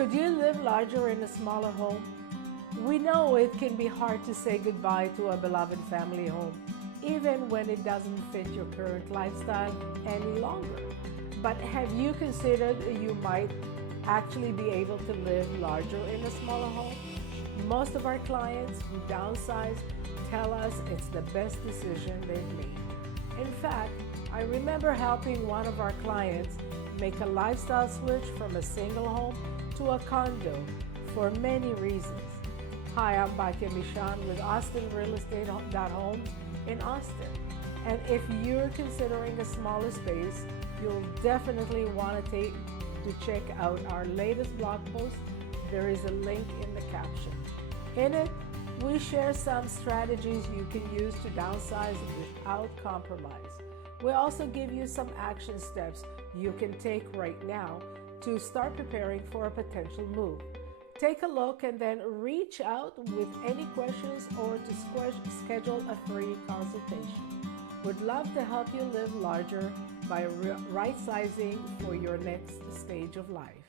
Could you live larger in a smaller home? We know it can be hard to say goodbye to a beloved family home, even when it doesn't fit your current lifestyle any longer. But have you considered you might actually be able to live larger in a smaller home? Most of our clients who downsize tell us it's the best decision they've made. In fact, I remember helping one of our clients make a lifestyle switch from a single home to a condo for many reasons. Hi, I'm Bakia Mishan with Austin Relocating Homes in Austin. And if you're considering a smaller space, you'll definitely want to check out our latest blog post. There is a link in the caption. In it, we share some strategies you can use to downsize without compromise. We also give you some action steps you can take right now to start preparing for a potential move. Take a look and then reach out with any questions or to schedule a free consultation. We'd love to help you live larger by right-sizing for your next stage of life.